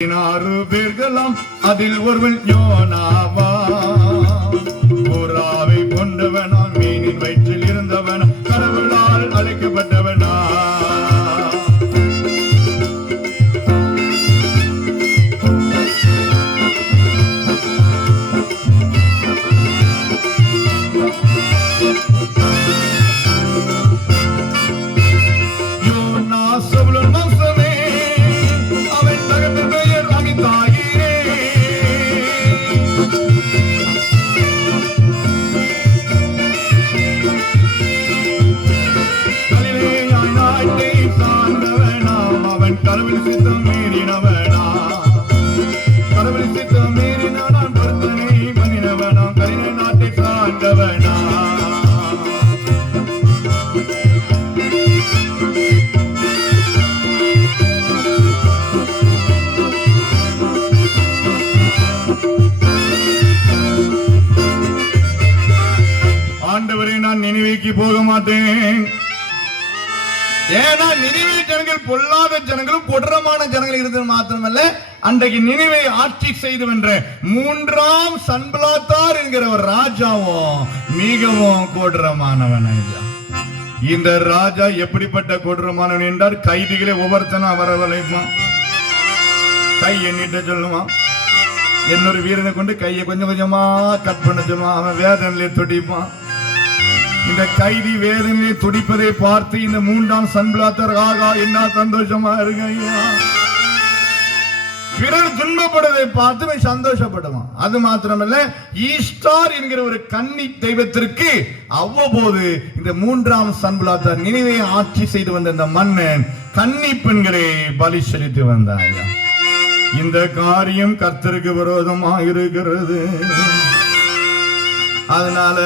பேர்களாம் அதில் ஒருவன் யோனாவா. புறாவை கொண்டவனா, மீனின் வயிற்றில் இருந்தவனா, கடவுளால் அழைக்கப்பட்டவனா. யோனா சவுலின் வம்சமே, அவன் தகத்த பெயர் அகித்தாயிரே. கலிலேயாய் நாட்டை சார்ந்தவனாம், அவன் கடவுள் சித்தம் மீறினவனா. கடவுள் சித்தம் மீறினான், பருத்தனை பண்ணினவனாம், கலிலே நாட்டை சார்ந்தவனா. ஆண்டவரே, நான் நினைவேக்கு போக மாட்டேன். ஏன்னா நினைவே ஜனங்கள் பொல்லாத ஜனங்களும் கொடூரமான ஜனங்கள் இருந்தது மாத்திரமல்ல, அன்றைக்கு நினைவை ஆட்சி செய்து வென்ற 3ஆம் சன்பலாத்தார் என்கிற ஒரு ராஜாவும் மிகவும் கொடூரமானவன். இந்த ராஜா எப்படிப்பட்ட கொடூரமானவன் என்றால், கைதிகளை ஒவ்வொருத்தனும் அவரவழைப்பான், கை எண்ணிட்டு சொல்லுவான். இன்னொரு வீரனை கொண்டு கையை கொஞ்சம் கொஞ்சமா கட் பண்ண சொல்லுவான். அவன் வேதனையிலே துடிப்பான். இந்த கைதி வேதனையை துடிப்பதை பார்த்து இந்த 3ஆம் சன்பலாத்தார், ஆகா என்ன சந்தோஷமா இருக்கு ஐயா. பிறர் துன்பப்படுவதை பார்த்து சந்தோஷப்படுவான். அது மாத்திரமல்ல, ஈஸ்டார் என்கிற ஒரு கன்னி தெய்வத்திற்கு அவ்வப்போது இந்த 3ஆம் சன்பலாத்தார் நினைவை ஆட்சி செய்து வந்த இந்த மன்னன் கன்னி பெண்களை பலி செலுத்தி வந்தார். இந்த காரியம் கர்த்தருக்கு விரோதமாக இருக்கிறது. அதனால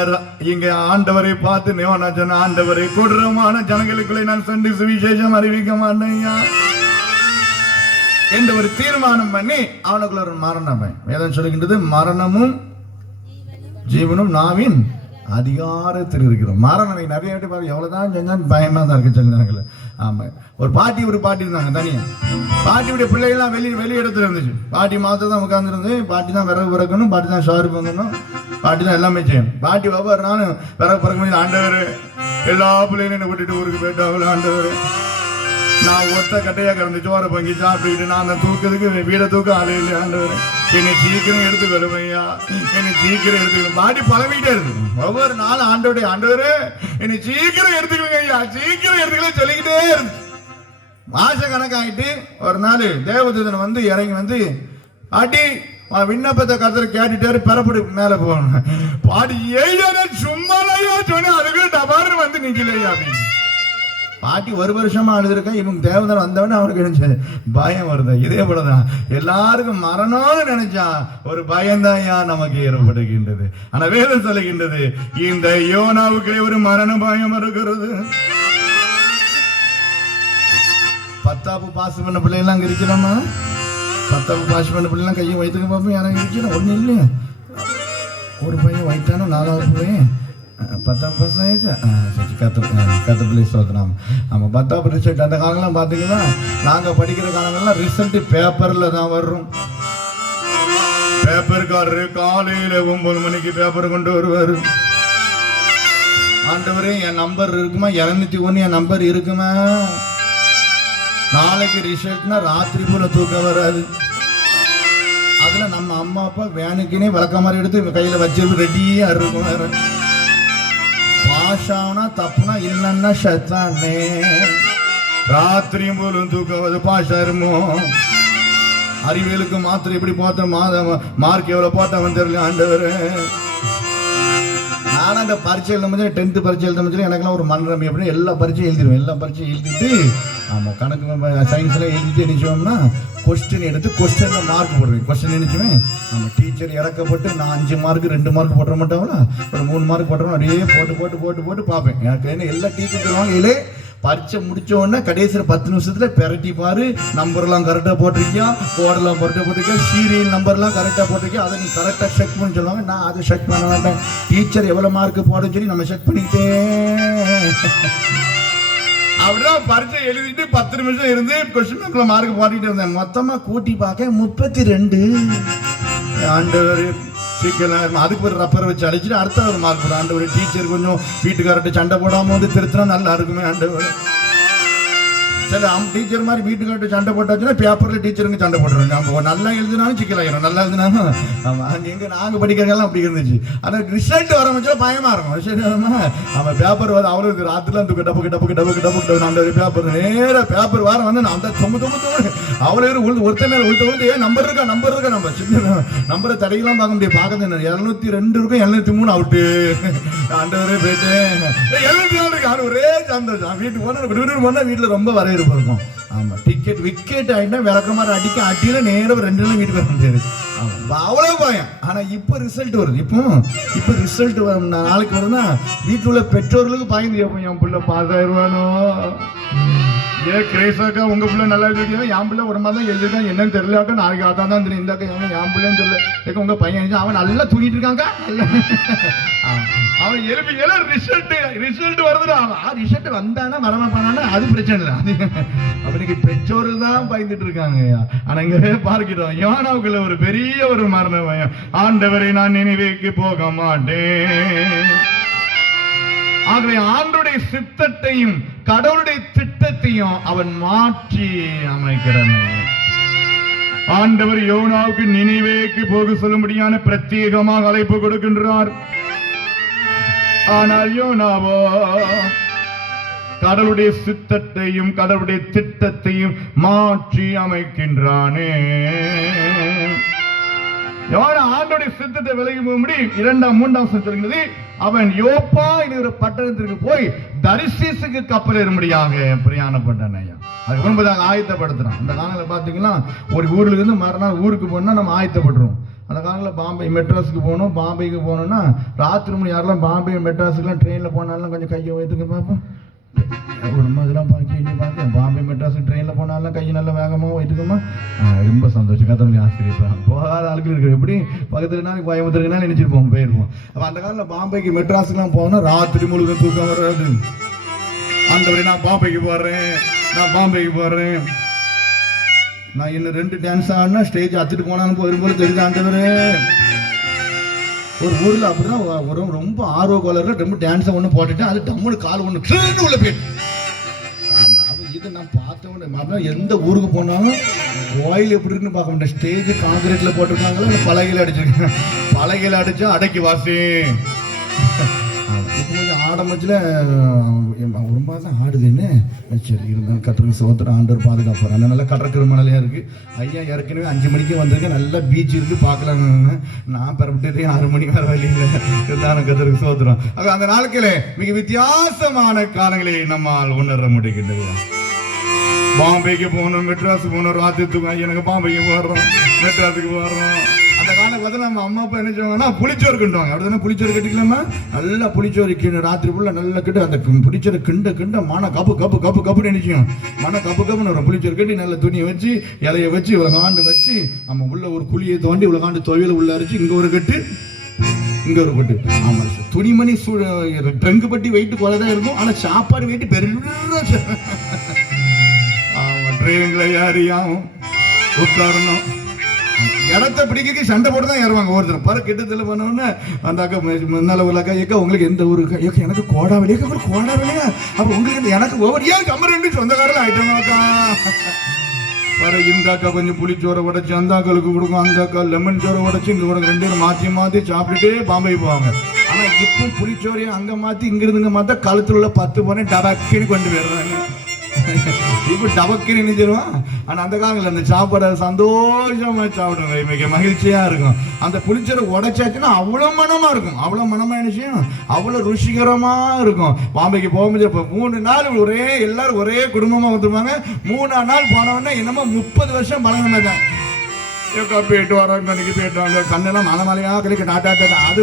இங்க ஆண்டவரை பார்த்து யோனா சொன்ன, ஆண்டவரை கொடூரமான ஜனங்களுக்குள்ளே நான் சென்று சுவிசேஷம் அறிவிக்க மாட்டேயா என்ற ஒரு தீர்மானம் பண்ணி அவனுக்குள்ள ஒரு மரணம். வேதம் சொல்லுகின்றது, மரணமும் ஜீவனும் நாவின் அதிகாரத்தில் இருக்கிறோம். மரணம் நிறைய வாட்டி பாருங்க, எவ்வளவுதான் செஞ்சாலும் பயமா தான் இருக்கு சொல்லுறாங்கல்ல. ஆமா, ஒரு பாட்டி இருந்தாங்க தனியா. பாட்டியுடைய பிள்ளைகள்லாம் வெளி இடத்துல இருந்துச்சு. பாட்டி மாத்திரம் தான் உட்கார்ந்து இருந்து, பாட்டி தான் விறகு பிறக்கணும், பாட்டி தான் சாறு பங்கணும், பாட்டி தான் எல்லாமே செய்யணும். பாட்டி ஒவ்வொரு நாளும் விறகு பிறக்கும். ஆண்டவர், எல்லா பிள்ளைகளையும் விட்டுட்டு ஊருக்கு போயிட்டு, ஆண்டவர் நான் ஒத்த கட்டையா கிடந்து சோற பங்கி சாப்பிட்டுக்கிட்டு நான் அந்த தூக்கத்துக்கு வீட தூக்க ஆலையில, ஆண்டவர் என்னை சீக்கிரம் எடுத்து வருவையா, என்னை சீக்கிரம் எடுத்துக்கணும். பாட்டி பழகிட்டே இருக்கு. ஒவ்வொரு நாளும் ஆண்டவரே என்னை சீக்கிரம் எடுத்துக்கணுங்க ஐயா, சீக்கிரம் எடுத்துக்கலாம் சொல்லிக்கிட்டே இருக்கு. மாச கணக்காயிட்டு ஒரு நாள் தேவதூதன் வந்து இறங்கி வந்து, பாட்டி விண்ணப்பத்தை கருத்து கேட்டுட்டாரு, பெறப்படி மேல போகணும். பாட்டி சும்மாலையா சொன்ன, அதுக்கு டபார்னு வந்து நிக்கலையா அப்படின்னு. பாட்டி ஒரு வருஷமா அழுதுருக்கேன். இவங்க தேவதன் வந்தவன அவனுக்கு நினைச்ச பயம் வருது. இதே போலதான் எல்லாருக்கும் மரணம்னு நினைச்சா ஒரு பயம்தாயா நமக்கு ஏற்படுகின்றது. ஆனா வேதம் சொல்லுகின்றது, இந்த யோனாவுக்கு ஒரு மரண பயம் இருக்கிறது. 10ஆப்பு பாஸ் பண்ண பிள்ளைலாம் அங்க இருக்கிறோமா? 10ஆப்பு பாஸ் பண்ண பிள்ளைலாம் கையை வைத்துக்க பார்ப்போம். யாரும் இருக்கிறோம் ஒண்ணு இல்லையா? ஒரு பையன் வைத்தானோ 4வது பையன் 10ஆம் பாஸ் ஆயிடுச்சா? கத்த பிள்ளை சொல்றாங்க. ஆமா, 10ஆம் ரிசல்ட் அந்த காலம்லாம் பாத்தீங்கன்னா, நாங்க படிக்கிற காலங்கள்லாம் ரிசல்ட் பேப்பர்ல தான் வரும். பேப்பர்காரரு காலையில 9 மணிக்கு பேப்பர் கொண்டு வருவாரு. ஆண்டவரே, என் நம்பர் இருக்குமா? 201 என் நம்பர் இருக்குமா? நாளைக்கு ரிசல்ட்னா ராத்திரி போல தூக்கம் வராது. அதுல நம்ம அம்மா அப்பா வேனுக்குனே விளக்க மாதிரி எடுத்து கையில வச்சிருக்கு, ரெடியா இருக்கும். வேற பாஷானா தப்புனா இல்லைன்னா சத்தானே, ராத்திரியும் போலும் தூக்கம் அது பாஷாருமோ. அறிவியலுக்கு மாத்திரம் எப்படி பார்த்தோம், மார்க் எவ்வளவு போட்டவன் தெரியல. ஆண்டவர், நானும் அந்த பரீட்சை எழுத முடிஞ்சு 10th பரீட்சை எழுத முடிஞ்சு எனக்குலாம் ஒரு மன்றம் எப்படின்னா எல்லா பரீட்சையும் எழுதிடுவேன். எல்லா பரீட்சையும் எழுதிட்டு, ஆமாம், கணக்கு சயின்ஸ்ல எழுதிட்டு நினைச்சோம்னா கொஸ்டின் எடுத்து கொஸ்டின்ல மார்க் போடுவேன். கொஸ்டின் நினைச்சுவேன், நம்ம டீச்சர் இறக்கப்பட்டு நான் 5 மார்க் 2 மார்க் போட மாட்டோம்னா ஒரு 3 மார்க் போட்டோம். அப்படியே போட்டு போட்டு போட்டு போட்டு பார்ப்பேன். எனக்கு என்ன எல்லா டீச்சர் சொல்லுவாங்க, இல்லை பரீட்சை முடிச்ச உடனே கடைசியில் 10 நிமிஷத்துல பெரட்டி பாரு, நம்பர்லாம் கரெக்டாக போட்டிருக்கியா, கோடெல்லாம் கரெக்டாக போட்டிருக்கியா, சீரியல் நம்பர்லாம் கரெக்டாக போட்டிருக்கியா, அதை நீ கரெக்டாக செக் பண்ணி சொல்லுவாங்க. நான் அதை செக் பண்ண மாட்டேன். டீச்சர் எவ்வளோ மார்க் போட சொல்லி நம்ம செக் பண்ணிக்கிட்டே அப்படிதான் பரீட்சை எழுதிட்டு 10 நிமிஷம் இருந்து கொஸ்டின் பேப்பர்ல மார்க் போட்டுட்டு இருந்தேன். மொத்தமா கூட்டி பார்க்க 32. ஆண்டவர் சீக்கிரம் அதுக்கு ஒரு ரப்பர் வச்சு அடிச்சுட்டு அடுத்த ஒரு மார்க் போடுற. ஆண்டவர் டீச்சர் கொஞ்சம் வீட்டுக்காரர்கிட்ட சண்டை போடாம வந்து திருத்தினா நல்லா இருக்குமே ஆண்டவர். சில டீச்சர் மாதிரி வீட்டுக்கிட்ட சண்டை போட்டாச்சுன்னா பேப்பர்ல டீச்சருங்க சண்டை போட்டுருவாங்க. நம்ம நல்லா எழுதினாலும் சிக்கலாயிரும், நல்லா எழுதினாலும். ஆமா, எங்க நாங்க படிக்கிறதெல்லாம் அப்படி இருந்துச்சு. ஆனா ரிசல்ட் வர வச்சா பயமா இருக்கும். ரிசல்ட் அவன் பேப்பர் வந்து அவருக்கு ராத்திரிலாம் தூக்க டப்பு அந்த பேப்பர் நேர பேப்பர் வாரம் வந்து நான் அந்த தொம்பு அவளே ஒருத்த மேல உளுத்து ஏன் நம்பர் இருக்கா நம்ம சின்ன நம்பரை தடையெல்லாம் பார்க்க முடியாது. பார்க்க 702 இருக்கும், 703 அவுட்டு. ஆண்டவரே போயிட்டு 704 இருக்கு. ஒரே சந்தோஷம். வீட்டுக்கு போனா வீட்டுல ரொம்ப வரையிருப்போம் இருக்கும். ஆமா, விக்கெட் ஆயிட்டா விளக்கமாற அடிக்க அடியில நேரம் 2 நாள் வீட்டுக்கு வர முடியாது. அவ்வளவு பயம். ஆனா இப்ப ரிசல்ட் வருது. இப்ப ரிசல்ட் நாளைக்கு வருதுன்னா வீட்டுல உள்ள பெற்றோர்களுக்கு பயந்து என் பிள்ளை பாஸ் ஆயிடுவானோ, ஏன் கிரேஸாக்கா உங்க பிள்ளை நல்லா எழுதிருக்கீங்க, என் பிள்ளை ஒரு மாதிரி தான் எழுதிருக்கான் என்னன்னு தெரியலாக்கா, நாளைக்கு அதான் தான் தெரியும். இந்தாக்கா என் பிள்ளைன்னு சொல்ல உங்க பையன் அவன் நல்லா தூங்கிட்டு இருக்காங்க. அவன் எழுப்பி ரிசல்ட் வருதுடா. ரிசல்ட் வந்தானா மரமா பண்ணானா அது பிரச்சனை இல்லை. அவனுக்கு பெற்றோர்கள் தான் பயந்துட்டு இருக்காங்க. ஆனா இங்க பார்க்கிறோம் யோனாவுக்குள்ள ஒரு பெரிய ஒரு மரண பயம். ஆண்டவரை நான் நினைவுக்கு போக மாட்டேன். ஆகவே ஆண்டவருடைய சித்தத்தையும் கடவுளுடைய திட்டத்தையும் அவன் மாற்றி அமைக்கிறான். ஆண்டவர் யோனாவுக்கு நினைவேக்கு போக சொல்லும்படியான பிரத்யேகமாக அழைப்பு கொடுக்கின்றார். ஆனால் யோனாவோ கடவுளுடைய சித்தத்தையும் கடவுளுடைய திட்டத்தையும் மாற்றி அமைக்கின்றானே. ஆண்டோடைய சித்தத்தை விலகி போகும்படி 2-3 சொல்கிறது. அவன் யோப்பா என்கிற பட்டணத்திற்கு போய் தரிசீசுக்கு கப்பல் ஏறும்படியாக பிரயாணப்பட்டான். அதுக்கு ஆயத்தப்படுத்துறான். அந்த காலங்களில் பார்த்தீங்கன்னா ஒரு ஊர்ல இருந்து மறுநாள் ஊருக்கு போனா நம்ம ஆயத்தப்படுறோம். அந்த காலங்களில் பாம்பே மெட்ராஸுக்கு போகணும். பாம்பேக்கு போகணும்னா ராத்திரி மணி யாரெல்லாம் பாம்பே மெட்ராஸுக்குலாம் ட்ரெயினில் போனாலும் கொஞ்சம் கையை வைத்துக்க பார்ப்போம். ஒரு இதெல்லாம் பார்க்க பாம்பே மெட்ராஸுக்கு ட்ரெயினில் போனாலும் கையை நல்லா வேகமாக வைத்துக்கோமா. ரொம்ப சந்தோஷம். கத்தவங்க ஆசிரியப்பா போகாத ஆளுக்கு இருக்கு. எப்படி பக்கத்துல நாளைக்கு கோயம்புத்தூருக்குனாலும் நினைச்சிருப்போம் போயிருப்போம். அப்போ அந்த காலத்தில் பாம்பேக்கு மெட்ராஸுக்குலாம் போனால் ராத்திரி முழுக்க தூக்கம் வராது. ஆண்டவரே நான் பாம்பேக்கு போறேன் நான் இன்னும் 2 டான்ஸ் ஆடினா ஸ்டேஜ் அத்துட்டு போனாலும் போயிரும்போது தெரிஞ்ச ஆண்டவரே. ஒரு ஊரில் அப்படிதான் ரொம்ப ஆர்வ கோளர்ல ரொம்ப டான்ஸை ஒன்று போட்டுட்டு அது டம்முன்னு கால் ஒன்று உள்ள போயிட்டு. இதை நான் பார்த்தவொடனே எந்த ஊருக்கு போனாலும் கோயில் எப்படி இருக்குன்னு பார்க்க முடியும். ஸ்டேஜ் காங்கிரீட்ல போட்டிருக்காங்களா இல்லை பலகையில் அடிச்சிருக்காங்க. பலகையில் அடிச்சா அடக்கி வாசி ஆடம்பரத்தில் ஒரு மாதிரி தான் ஆடுதுன்னு. சரி இருந்தாலும் கட்டுறது சோத்திரம் ஆண்டவர் பாதுகாப்பார். அந்த நல்லா கடற்கரை மணலையாக இருக்குது. ஐயா ஏற்கனவே 5 மணிக்கு வந்திருக்கு. நல்லா பீச் இருக்குது பார்க்கலாம். நான் பெறப்பட்டதே 6 மணிக்கு வர வழியில் இருந்தாலும் கட்டுறதுக்கு சோத்திரம். அந்த நாட்களே மிக வித்தியாசமான காலங்களை நம்மால் உணர முடிகின்றது. பாம்பேக்கு போகணும், மெட்ராஸுக்கு போகணும். ராத்திரி எனக்கு பாம்பேக்கு போடுறோம், மெட்ராஸுக்கு போடுறோம். அந்த காலம் பார்த்து நம்ம அம்மா அப்பா என்ன செய்வாங்கன்னா புளிச்சோறு கிண்டுவாங்க. அப்படிதானே புளிச்சோறு கட்டிக்கலாமா. நல்லா புளிச்சோறு ராத்திரி ஃபுல்லாக நல்லா கிட்ட அந்த புளிச்சோறு கிண்ட மன கப்புன்னு நினைச்சோம். மன கப்புன்னு வரும். புளிச்சோறு கட்டி நல்ல துணியை வச்சு இலையை வச்சு உலகாண்டு வச்சு நம்ம உள்ள ஒரு குழியை தோண்டி உலகாண்டு துவையில உள்ள அரைச்சி இங்கே ஒரு கட்டு இங்கே ஒரு கட்டு. ஆமாம், துணிமணி ட்ரங்கு பட்டி வெயிட்டு குறை தான் இருக்கும். ஆனால் சாப்பாடு வெயிட்டு பெரிய. ஆமாம், ட்ரெயின்ல யாரையும் உட்காரணும். இடத்த பிடிக்க சண்டை போட்டு தான் ஏறுவாங்க. ஒருத்தர் பற கிட்டத்தில் பண்ணோன்னு அந்த அக்கா முன்னால ஒரு அக்கா ஏக்கா உங்களுக்கு எந்த ஊருக்கு ஏக்கா எனக்கு கோடாவளி கோடாவளியா அப்போ உங்களுக்கு எனக்கு ஒவ்வொரு ஏன் கம்மர் சொந்தக்காரில் ஆயிட்டோம்க்கா. வர இந்த அக்கா கொஞ்சம் புளிச்சோரை உடைச்சு அந்த அக்காளுக்கு கொடுக்கும். அந்த அக்கா லெமன் சோரை உடைச்சு இங்கே கொடுக்கும். 2 பேரும் மாற்றி சாப்பிட்டுட்டே பாம்பே போவாங்க. ஆனால் இப்போ புளிச்சோரையை அங்கே மாற்றி இங்கிருந்துங்க மாற்றா கழுத்தில் உள்ள 10 போனே டபக்குன்னு கொண்டு போயிடுறாங்க. இப்போ டபக்குன்னு நினைச்சிருவான். ஆனால் அந்த காலங்களில் அந்த சாப்பாடு சந்தோஷமாக சாப்பிடுங்க, மிக மகிழ்ச்சியாக இருக்கும். அந்த புளிச்சரை உடைச்சாச்சுன்னா அவ்வளோ மனமாக இருக்கும். அவ்வளோ மனமாக நினைச்சோம், அவ்வளோ ருசிகரமாக இருக்கும். பாம்பேக்கு போகும்போது இப்போ 3 நாள் எல்லாரும் ஒரே குடும்பமாக வந்துருவாங்க. 3ஆம் நாள் போனவொடனே என்னமோ 30 வருஷம் பழகினமே தான். போயிட்டு வரோம், அன்னைக்கு போயிட்டு வாங்க. கண்ணெல்லாம் மலையாக கிடைக்க நாட்டாட்ட அது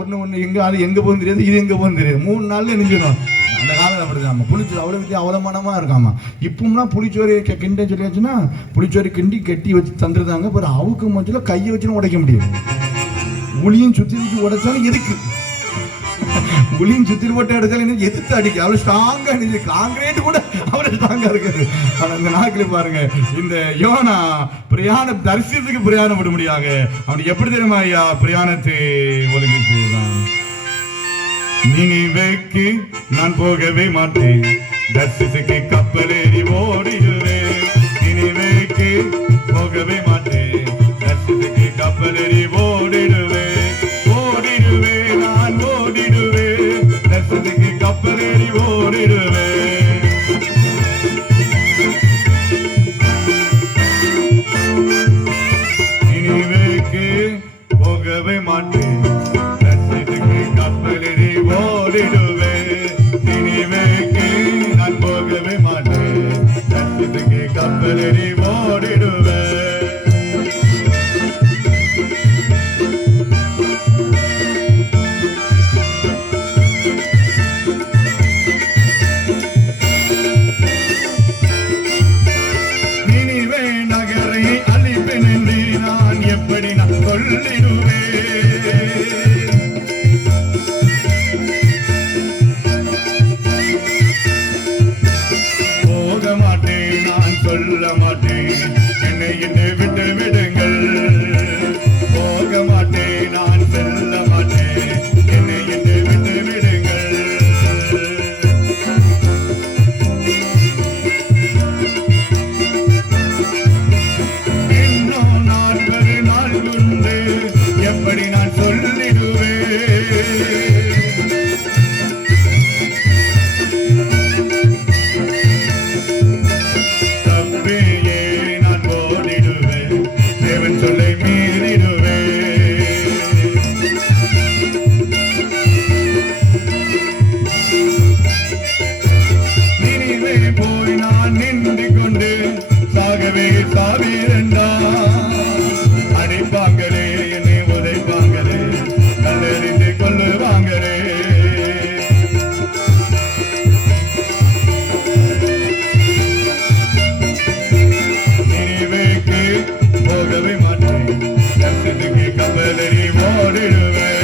ஒன்று எங்கே அது எங்கே போகும் தெரியாது, இது எங்கே போகும் தெரியாது. 3 நாள்ல நினைச்சிடும். அந்த காலம் அப்படிதான். புளிச்சோறு அவ்வளோ வித்தியா அவ்வளோ மனமாக இருக்காமா. இப்போம்னா புளிச்சோறு கிண்ட சொல்லியாச்சுன்னா புளிச்சோறு கிண்டி கட்டி வச்சு தந்துருந்தாங்க. அப்புறம் அவுக்கு மொச்சில் கையை வச்சுன்னு உடைக்க முடியும். உளியும் சுற்றி வச்சு உடைச்சாலும் எதுக்கு குழியும் சுத்தி போட்டு அடிச்சாலும் இன்னும் எதிர்த்து அடிக்க அவ்வளவு ஸ்ட்ராங்கா அடிச்சு காங்கிரீட் கூட அவ்வளவு ஸ்ட்ராங்கா இருக்குது. ஆனா இந்த நாட்கள் பாருங்க, இந்த யோனா பிரயாணம் தரிசனத்துக்கு பிரயாணம் பண்ண முடியாங்க. அவனுக்கு எப்படி தெரியுமா ஐயா பிரயாணத்தை ஒழுங்கு செய்தான். நினைவுக்கு நான் போகவே மாட்டேன், தரிசனத்துக்கு கப்பலேறி ஓடிடுவேன். நினைவுக்கு போகவே மாட்டேன், தரிசனத்துக்கு கப்பலேறி ஓடிடுவேன். ஓடிடுவேன், நான் ஓடிடுவேன், தரிசனத்துக்கு கப்பலேறி ஓடிடுவேன். நினைவுக்கு போகவே மாட்டேன், நினைவுக்கு நான் போகவே மாட்டேன், தரிசனத்துக்கு கப்பலேறி ஓடிடுவேன். நினைவே நகரை அழிப்பேன் என்று நான் எப்படி நான் சொல்லிடுவேன். சொல்ல மாட்டேன், என்னை விட்டு விடுங்கள். போக மாட்டேன், நான் செல்ல மாட்டேன், என்னை விட்டு விடுங்கள். இன்னும் 40 நாள் உண்டு, எப்படி நான் சொல்லிடுவேன். அடிப்பாங்களே, என்னை உதைப்பாங்களே, கல்லெறிந்து கொள்ளுவாங்களே. நினைவுக்கு போகவே மாட்டேன், தரிசனத்துக்கு கப்பலேறி ஓடிடுவேன்.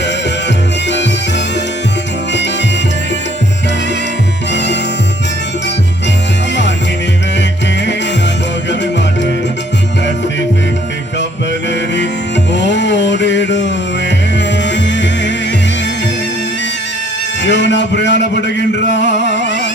யோனா பிரயாணப்படுகின்றான்.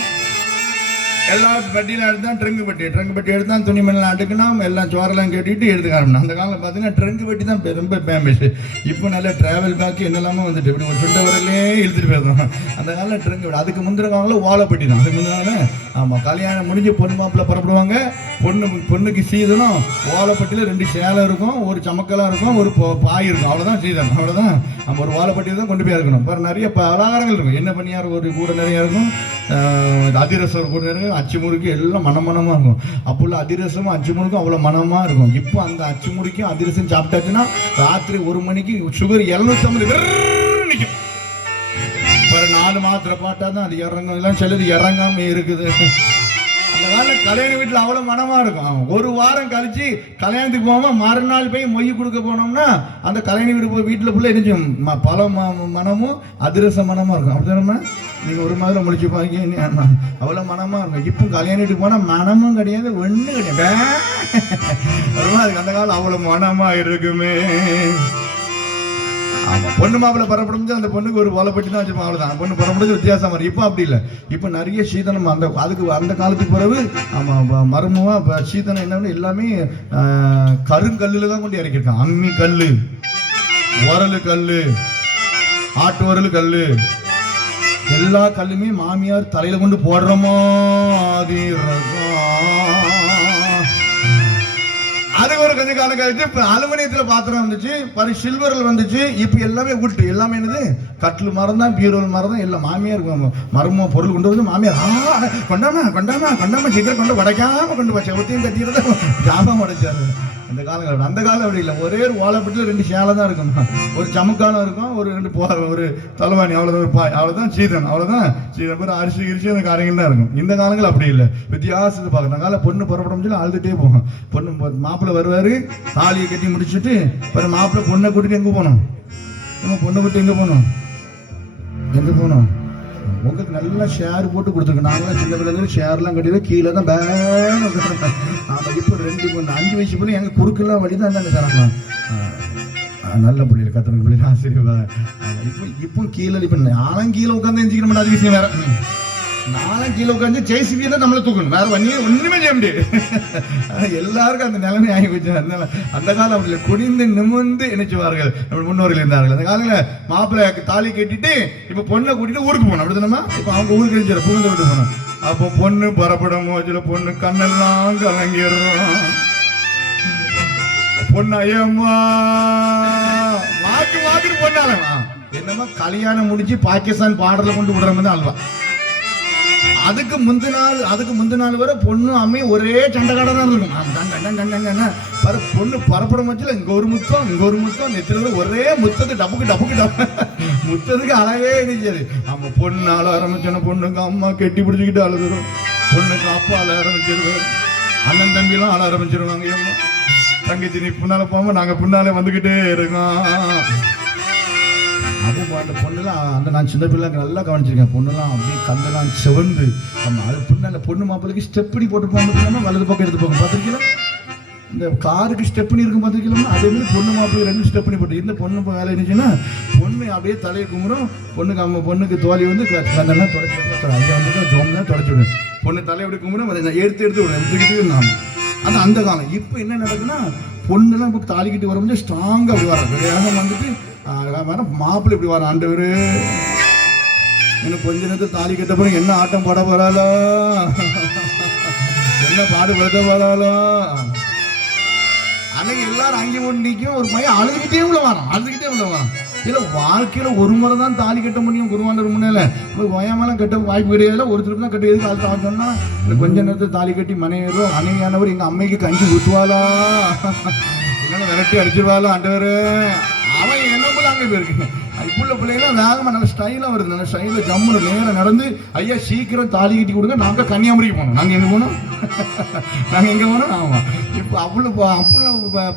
எல்லாம் பட்டியல எடுத்தான், ட்ரங்கு பெட்டி எடுத்தான், துணிமணி அடுக்கணும், எல்லாம் சோரெல்லாம் கட்டிட்டு எடுத்துக்காரணும். அந்த காலம் பார்த்தீங்கன்னா ட்ரங்கு பெட்டி தான் ரொம்ப ஃபேமஸ். இப்போ நல்ல டிராவல் பேக் என்னெல்லாமோ வந்துட்டு இப்படி ஒரு சுண்ட வரலே இழுத்துட்டு போயிருந்தோம். அந்த காலம் ட்ரங்கு பெட்டி. அதுக்கு முந்தின காலம் ஓலைப்பட்டி தான். அதுக்கு முந்தின ஆமாம், கல்யாணம் முடிஞ்சு பொண்ணு மாப்பிள்ள புறப்படுவாங்க. பொண்ணுக்கு சீதனம் ஓலைப்பட்டியில் 2 சேலை இருக்கும், ஒரு சமக்கெல்லாம் இருக்கும், ஒரு பாய் இருக்கும். அவ்வளோதான் சீதனம். அவ்வளோதான். நம்ம ஒரு ஓலைப்பட்டி தான் கொண்டு போய் இருக்கணும். இப்போ நிறைய பலகாரங்கள் இருக்கும். என்ன பண்ணியார் ஒரு கூட நிறையா இருக்கும், அதிரசம் கூட நிறைய, அச்சு முறுக்கு எல்லாம் மனமாக இருக்கும். அப்போ உள்ள அதிரசமும் அச்சு முறுக்கும் அவ்வளோ மனமாக இருக்கும். இப்போ அந்த அச்சு முறுக்கும் அதிரசம் சாப்பிட்டாச்சுன்னா ராத்திரி 1 மணிக்கு சுகர் 750 நிற்கும். ஒரு 4 மாத்திரை பாட்டா தான் அது இறங்கும். எல்லாம் சிலது இறங்காம இருக்குது. அந்த காலம் கல்யாண வீட்டில் அவ்வளோ மனமாக இருக்கும். 1 வாரம் கழிச்சு கல்யாணத்துக்கு போகாமல் மறுநாள் போய் மொய் கொடுக்க போனோம்னா அந்த கல்யாண வீட்டில் ஃபுல்லாக இருந்துச்சு பல மனமும் அதிரச மனமாக இருக்கும். அப்படி தானே நீங்கள் ஒரு மாதிரி முடிச்சு பாருங்க, அவ்வளோ மனமாக இருக்கும். இப்போ கல்யாண வீட்டுக்கு போனால் மனமும் கிடையாது, ஒன்றும் கிடையாது. அதுக்கு அந்த காலம் அவ்வளோ மனமாக இருக்குமே. ஆமாம், பொண்ணு மாப்பிள்ளை புறப்படும்போது அந்த பொண்ணுக்கு ஒரு ஓலைப்பட்டி தான் வச்சுப்போம். அவ்வளோதான், பொண்ணு புறப்படுறது வித்தியாசம் வரும். இப்போ அப்படி இல்லை. இப்போ நிறைய சீதனம் அதுக்கு அந்த காலத்துக்கு பிறகு ஆமாம் மர்மமாக இப்போ சீதனம் என்னன்னு எல்லாமே கருங்கல்லில் தான் கொண்டு இறக்கியிருக்கான். அம்மி கல், உரலு கல், ஆட்டு உரலு கல், எல்லா கல்லுமே மாமியார் தலையில கொண்டு போடுறோமோ. அது ஒரு கொஞ்சம் காலம் கழிச்சு இப்போ அலுமினியத்தில் பாத்திரம் வந்துச்சு, சில்வரில் வந்துச்சு. இப்போ எல்லாமே விட்டு எல்லாமே என்னது கட்டில் மரம் தான், பீரோல் மரம் தான். எல்லாம் மாமியார் மரமோ பொருள் கொண்டு வந்து மாமியார் கொண்டாம சீக்கிரம் கொண்டு உடைக்காம கொண்டு போச்சு. ஒத்தையும் கட்டிக்கிறத ஜாபம் உடைச்சாரு. அந்த காலம் அப்படி இல்லை. ஒரே ஒரு ஓலைப்பட்டில் 2 சேலை தான் இருக்கும், ஒரு சமுக்காலம் இருக்கும், ஒரு 2 ஒரு தலைவாணி, அவ்வளோதான், ஒரு பாய், அவ்வளோதான் சீதன். அவ்வளோதான் சீதன். பிறகு அரிசி அந்த காரியங்கள் தான் இருக்கும். இந்த காலங்கள் அப்படி இல்லை, வித்தியாசத்தை பார்க்கணும். அந்த காலம் பொண்ணு புறப்படும் சொல்லி அழுதுகிட்டே போகும். பொண்ணு மாப்பிள்ளை வருவார், தாலியை கட்டி முடிச்சுட்டு பிறகு மாப்பிள்ளை பொண்ணை கூட்டிட்டு எங்கே போகணும்? பொண்ணை கூட்டி எங்கே போகணும்? உங்களுக்கு நல்லா ஷேர் போட்டு கொடுத்துருக்கு. நாங்களாம் சின்ன பிள்ளைங்க ஷேர்லாம் கட்டிட்டு கீழே தான் பேன். ஆமாம், இப்போ 5 வயசு பிள்ளை எங்கள் குறுக்கெல்லாம் வழி தான் இருந்தாங்க சார். ஆமாம், நல்ல பிள்ளைகள் கத்துற பிள்ளைங்க ஆசிரியர். இப்போ கீழே இப்போ நானும் கீழே உட்காந்து எஞ்சிக்கிற மாட்டேன். அது விஷயம் வேற. நானும் கீழே உட்காந்து ஜெய்சிபி தான் நம்மளை தூக்கணும். வேற ஒண்ணுமே செய்ய முடியாது. எல்லாருக்கும் அந்த நிலைமை ஆகி போச்சு. அந்த காலம் அப்படி குனிந்து நிமிர்ந்து நினைச்சுவார்கள் நம்ம முன்னோர்கள் இருந்தார்கள். அந்த காலத்தில் மாப்பிள்ளை தாலி கட்டிட்டு இப்போ பொண்ணை கூட்டிட்டு ஊருக்கு போகணும். அப்படிதானமா? இப்போ அவங்க ஊருக்கு இருந்துச்சு புகுந்த விட்டு போகணும். அப்போ பொண்ணு பரப்படும் போச்சுல பொண்ணு கண்ணெல்லாம் கலங்கிடுறோம். பொண்ணு ஐயம்மா வாக்குன்னு பொண்ணாலமா என்னமா கல்யாணம் முடிச்சு பாகிஸ்தான் பார்டர்ல கொண்டு விடுற மாதிரி அல்வா. அதுக்கு முந்தின நாள் வரை பொண்ணு அம்மையும் ஒரே சண்டைக்காட தான் இருக்கும். பொண்ணு பரப்படம் வச்சுல இங்க ஒரு முத்தம் நெத்தில ஒரே முத்தத்து டப்புக்கு முத்தத்துக்கு அழகே இருந்துச்சு. ஆமா, பொண்ணு ஆள ஆரம்பிச்சோன்னா பொண்ணுக்கு அம்மா கெட்டி பிடிச்சிக்கிட்டு அழுதுரும். பொண்ணுக்கு அப்பா ஆள ஆரம்பிச்சிருவாரு. அண்ணன் தம்பிலாம் ஆள ஆரம்பிச்சிருவாங்க. அம்மா தங்கச்சி நீ பின்னால போகாம நாங்க பின்னாலே வந்துகிட்டே இருக்கோம். அது அந்த பொண்ணுலாம் நான் சின்ன பிள்ளைங்க நல்லா கவனிச்சிருக்கேன். பொண்ணுலாம் அப்படியே கண்ணெல்லாம் சிவந்து. ஆமாம், அது பின்னால பொண்ணு மாப்பிள்ளைக்கு ஸ்டெப்னி போட்டு போகாம வலது பக்கம் எடுத்து போங்க. பார்த்துருக்கீங்களா? இந்த காருக்கு ஸ்டெப்னி இருக்கும் பார்த்துருக்கீங்களா? அதே மாதிரி பொண்ணு மாப்பிள்ளை 2 ஸ்டெப்னி போட்டு. இந்த பொண்ணு வேலை இருந்துச்சுன்னா பொண்ணு அப்படியே தலையை கும்பிடும். பொண்ணுக்கு தோழி வந்து கண்ணெல்லாம் தொடச்சி ஐயா வந்து ஜோம்லாம் தொடச்சி விடும். பொண்ணு தலையை எப்படி கும்பிடும், எடுத்து விடும். அந்த காலம். இப்போ என்ன நடக்குன்னா பொண்ணுலாம் இப்போ தாலிக்கிட்டு வரும்போது ஸ்ட்ராங்காக அப்படி வர வேகம் வந்துட்டு மாப்பிள்ளை இப்படி வர. ஆண்டவரு இன்னும் கொஞ்ச நேரத்தில் தாலி கட்ட போறோம். என்ன ஆட்டம் போட போறாளோ, என்ன பாடுபடுத்த போறாளோ. அன்னைக்கு எல்லாரும் அங்கே ஒன்று நிற்கும். ஒரு பையன் அழுதுகிட்டே உள்ள வரான். இல்லை, வாழ்க்கையில் ஒரு முறை தான் தாலி கட்ட முடியும். குருவாண்டர் முன்னால வயமெல்லாம் கட்ட வாய்ப்பு கிடையாது. ஒருத்தருக்கு தான் கட்ட. எதுக்கு அது சொன்னா இல்லை கொஞ்ச நேரத்தில் தாலி கட்டி மனைவியானவர் எங்கள் அம்மைக்கு கஞ்சி ஊற்றுவாளா, இல்லைன்னா விரட்டி அடிச்சிருவாளா. ஆண்டவர் அவன் என்ன போல அங்கே போயிருக்கு. இப்போ உள்ள பிள்ளைங்களாம் வேகமாக நல்ல ஸ்டைலாக வருது. நல்ல ஸ்டைலில் ஜம்முன்னு நேரம் நடந்து ஐயா சீக்கிரம் தாலி கட்டி கொடுங்க, நாங்கள் கன்னியாகுமரிக்கு போனோம். நாங்கள் எங்கே போனோம்? ஆமாம். இப்போ அப்பெல்லாம்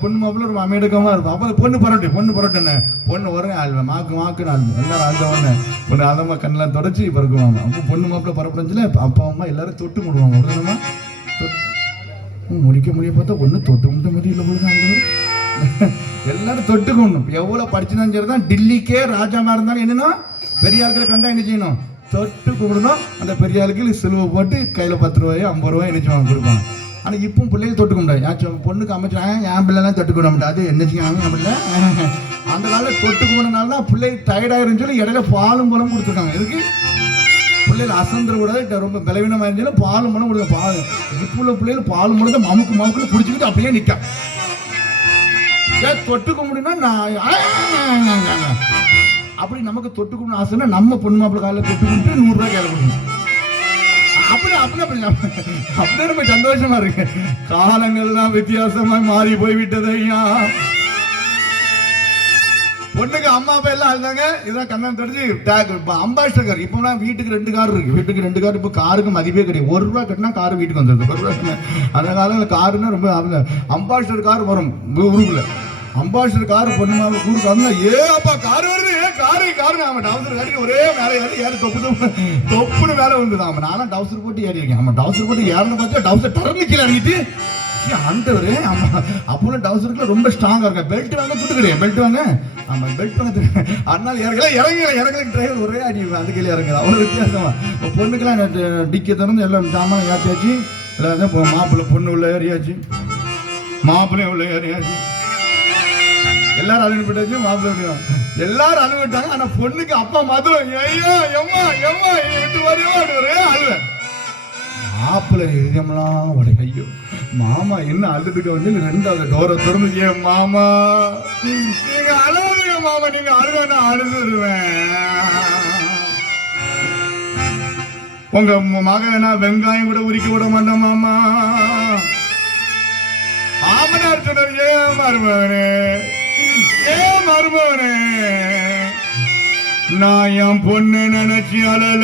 பொண்ணு மாப்பிள்ள ஒரு அமெரிக்கமாக இருக்கும். அப்போ பொண்ணு பரட்டுன்னு பொண்ணு உடனே ஆள்வேன் மாக்குன்னு ஆள்வேன். எல்லாரும் ஆழ்ந்த உடனே பொண்ணு அதமாக கண்ணெல்லாம் தொடச்சி பறக்குவாங்க. அப்போ பொண்ணு மாப்பிள்ள பரப்புறதுல அப்பா அம்மா எல்லாரும் தொட்டு முடுவாங்க. உடனேமா முடிக்க முடிய பார்த்தா ஒன்று தொட்டு முட்ட மாதிரி இல்லை பொழுது. எல்லாரும் தொட்டுக்கணும். எவ்வளவு படிச்சுதான் சரிதான். டில்லிக்கே ராஜாமா இருந்தாலும் என்னன்னா பெரிய ஆளுக்களை கண்டா என்ன செய்யணும், தொட்டு கும்பிடணும். அந்த பெரிய ஆளுக்கு சிலுவை போட்டு கையில 10 ரூபாயோ 50 ரூபாயோ என்ன செய்வாங்க கொடுப்பாங்க. ஆனா இப்போ பிள்ளைங்க தொட்டுக்க முடியாது. யாச்சும் பொண்ணுக்கு அமைச்சாங்க என் பிள்ளைலாம் தொட்டுக்க முடியாது. என்ன செய்யணும் பிள்ளை அந்த காலம் தொட்டு கும்பிடனால தான் பிள்ளைங்க டயர்டாயிருன்னு சொல்லி இடையில பாலும் பழம் கொடுத்துருக்காங்க. எதுக்கு பிள்ளைகள் அசந்திர கூடாது. ரொம்ப பலவீனமாக இருந்தாலும் பாலும் பழம் கொடுக்க. பால் இப்போ உள்ள பிள்ளைகள் பாலும் பழம் தான் மமுக்குன்னு குடிச்சுக்கிட்டு அப்படியே நிற்க. தொட்டு கும்பிடுனா அப்படி நமக்கு தொட்டு கும்பிட ஆசைன்னா நம்ம பொண்ணு மாப்பிள்ள காலையில் தொட்டு கும்பிட்டு 100 ரூபாய் கையில கொடுக்கணும். அப்படியே நம்ம சந்தோஷமா இருக்கு. காலங்கள்லாம் வித்தியாசமா மாறி போய்விட்டது ஐயா. பொண்ணுக்கு அம்மா அப்பா எல்லாம் இருந்தாங்க. இதான் கண்ணன் தெரிஞ்சு அம்பாசிடர் கார். இப்போலாம் வீட்டுக்கு 2 கார் இருக்கு. வீட்டுக்கு 2 கார். இப்போ காருக்கு மதிப்பே கிடையாது. 1 ரூபா கட்டினா காரு வீட்டுக்கு வந்துருது. 1 ரூபா. அந்த காலத்தில் காருன்னா ரொம்ப அம்பாசிடர் கார் வரும் ஊருக்குள்ள. அம்பாசிடர் கார் பொண்ணு மாப்பிள்ள ஊருக்கு வந்தா அப்பா கார் வருது, காரு அவன் டவுசர் காட்டிக்கு ஒரே மேலே ஏறி தொப்புன்னு மேலே வந்துதான். அவன் நானும் டவுசர் போட்டு ஏறி இருக்கேன். அவன் டவுசர் போட்டு ஏறணும் பார்த்தா டவுசர் டர்னு கீழே இறங்கிட்டு ஆண்டவரு. ஆமா, அப்போலாம் டவுசருக்குள்ள ரொம்ப ஸ்ட்ராங்கா இருக்கா. பெல்ட் வாங்க துட்டு கிடையாது. பெல்ட் வாங்க. ஆமா, பெல்ட் வாங்க. அதனால இறங்கல டிரைவர் ஒரே அடி அது கீழே இறங்குது. அவ்வளோ வித்தியாசமா. பொண்ணுக்கெல்லாம் டிக்கை திறந்து எல்லாம் சாமான் ஏற்றியாச்சு. எல்லாம் மாப்பிள்ளை பொண்ணு உள்ள ஏறியாச்சு, மாப்பிள்ளையும் உள்ள ஏறியாச்சு. எல்லாரும் அனுப்பிட்டாச்சு. மாப்பிள்ளை எல்லாரும் அனுப்பிட்டாங்க. ஆனா பொண்ணுக்கு அப்பா மாத்திரம் ஐயோ எம்மா 8 ஒரே அழுவேன். மாப்பிள்ளை இதெல்லாம் உடைய ஐயோ மாமா என்ன அழுதுக்கு வந்து 2வது டோரை திறந்து மாமா நீங்க அழுவுங்க மாமா, நீங்க அழுவ அழுதுருவேன். உங்க மகனா வெங்காயம் கூட உரிக்க விட மாட்டேன் மாமா. ஆமனார் சொன்னார் ஏன் மருமவனே நான் என் பொண்ணு நினைச்சு அழல,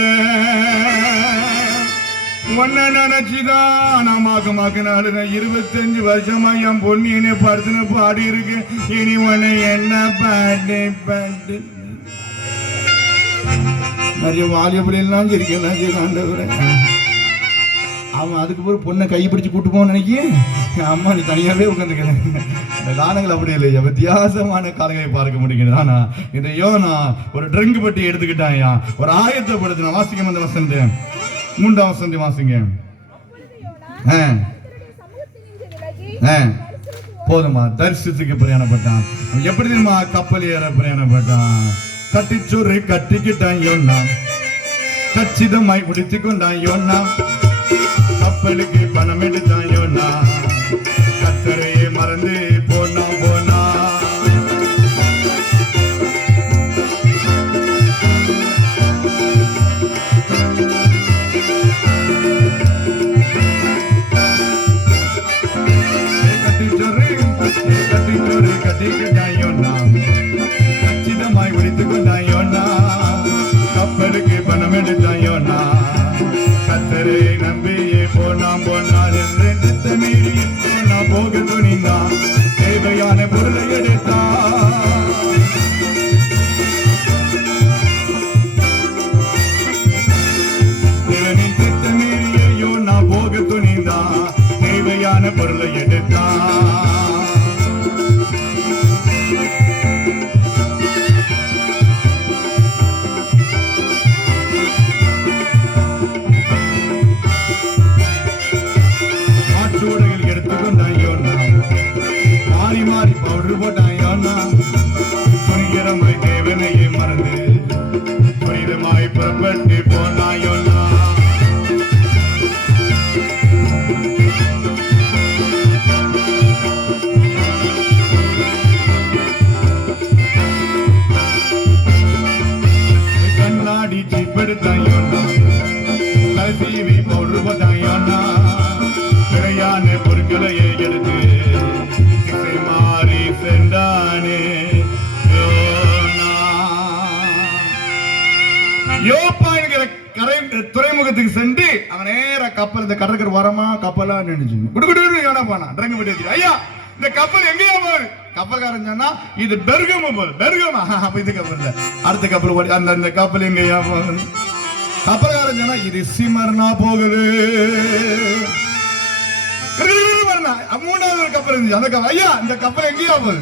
உன்னை நினைச்சுதான் நான் மாக்கு நாடு 25 வருஷமா என் பொண்ணு என்ன படுத்துன பாடி இருக்கு. இனி உன்னை என்ன பாட்டு நிறைய வாலிபடியெல்லாம் சிரிக்கலாம் ஆண்டவரே. அவன் அதுக்கு பிறகு பொண்ணை கை பிடிச்சி கூட்டு போன்னு நினைக்கிறேன். அம்மா நீ தனியாகவே உட்காந்துக்கிறேன். இந்த காலங்கள் அப்படி இல்லையா, வித்தியாசமான காலங்களை பார்க்க முடிகிறது. ஆனா இந்த யோனா ஒரு ட்ரிங்க் பட்டி எடுத்துக்கிட்டாயா, ஒரு ஆயத்தப்படுத்தின. வாசிக்க அந்த வசந்த 3ஆம் வசனம் வாசிங்க. போதுமா, தரிசனத்துக்கு பிரயாணப்பட்டான். எப்படி தெரியுமா, கப்பல் ஏற பிரயாணப்பட்டான். கட்டிச்சோறு கட்டிக்கிட்டான் யோனா, கச்சிதமாய் முடித்து கொண்டான் யோனா. கப்பலுக்கு பணம் எடுத்தான் யோனா, கத்தரையே மறந்து போனா போனா. கட்டிச்சோறு கட்டிக்கிட்டான் யோனா, கச்சிதமாய் முடித்து கொண்டான் யோனா. கப்பலுக்கு பணம் எடுத்தான் யோனா, கத்தரை நம்பியே போனாம் போனால் என்று நித்தமீறி நான் போக துணிந்தான். தேவையான பொருளை எடுத்தான். தேவனின் திட்டமீறியோ நான் போக துணிந்தான். தேவையான பொருளை எடுத்தான். மாறி பவுடர் போட்டான் யோனா, துணிகரமாய் தேவனையே மறந்து புனிதமாய் புறப்பட்டு போனான் யோனா. கண்ணாடி சீப்படுத்தான் யோனா, கல்வி பவுடர் போட்டான் யோனா. பிழையான பொருட்களையே எடுத்து சென்றானே யோனா. யோப்பா என்கிற துறைமுகத்துக்கு சென்று அவன் நேர கப்பல், இந்த கடற்கரை வரமா கப்பலா நினைச்சு குடுகுடு யோனா போனான். ட்ரங்க் பட்டி, ஐயா இந்த கப்பல் எங்கேயா போகுது? கப்பல்காரன் சொன்னா இது பெர்கமா போகுது. பெர்கமா? அப்ப இது கப்பல் இல்ல, அடுத்த கப்பல் போய் அந்த கப்பல் எங்கேயா போகுது? கப்பல்காரன் சொன்னா இது சிமர்னா போகுது. 3வது கப்பல் இருந்துச்சு. அந்த கப்பல், ஐயா இந்த கப்பல் எங்கேயா போகுது?